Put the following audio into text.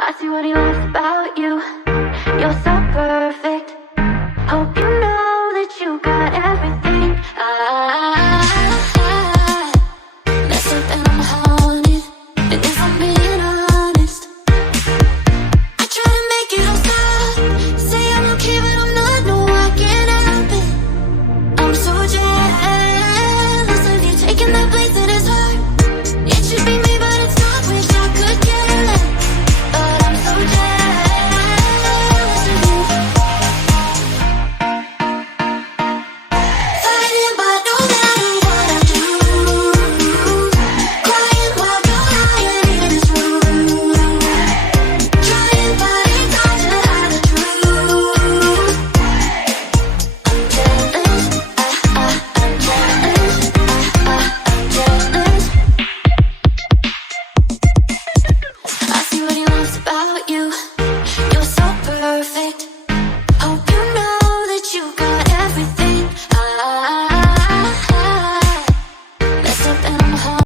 I see what he loves about you. You're so perfect. Hope you know that you got everything. There's something I'm haunted, and if I'm being honest, I try to make it all stop. Say I'm okay, but I'm not. No, I can't help it. I'm so jealous of you taking that place in his heart. It should be me, but it's not. Wish I could care less, but I'm so jealous of you. Fighting, but no matter what I do, crying while you're lying in this room, trying but it's hard to hide the truth. I'm jealous, I'm jealous, I'm jealous. I see what he loves about you. You're so perfect.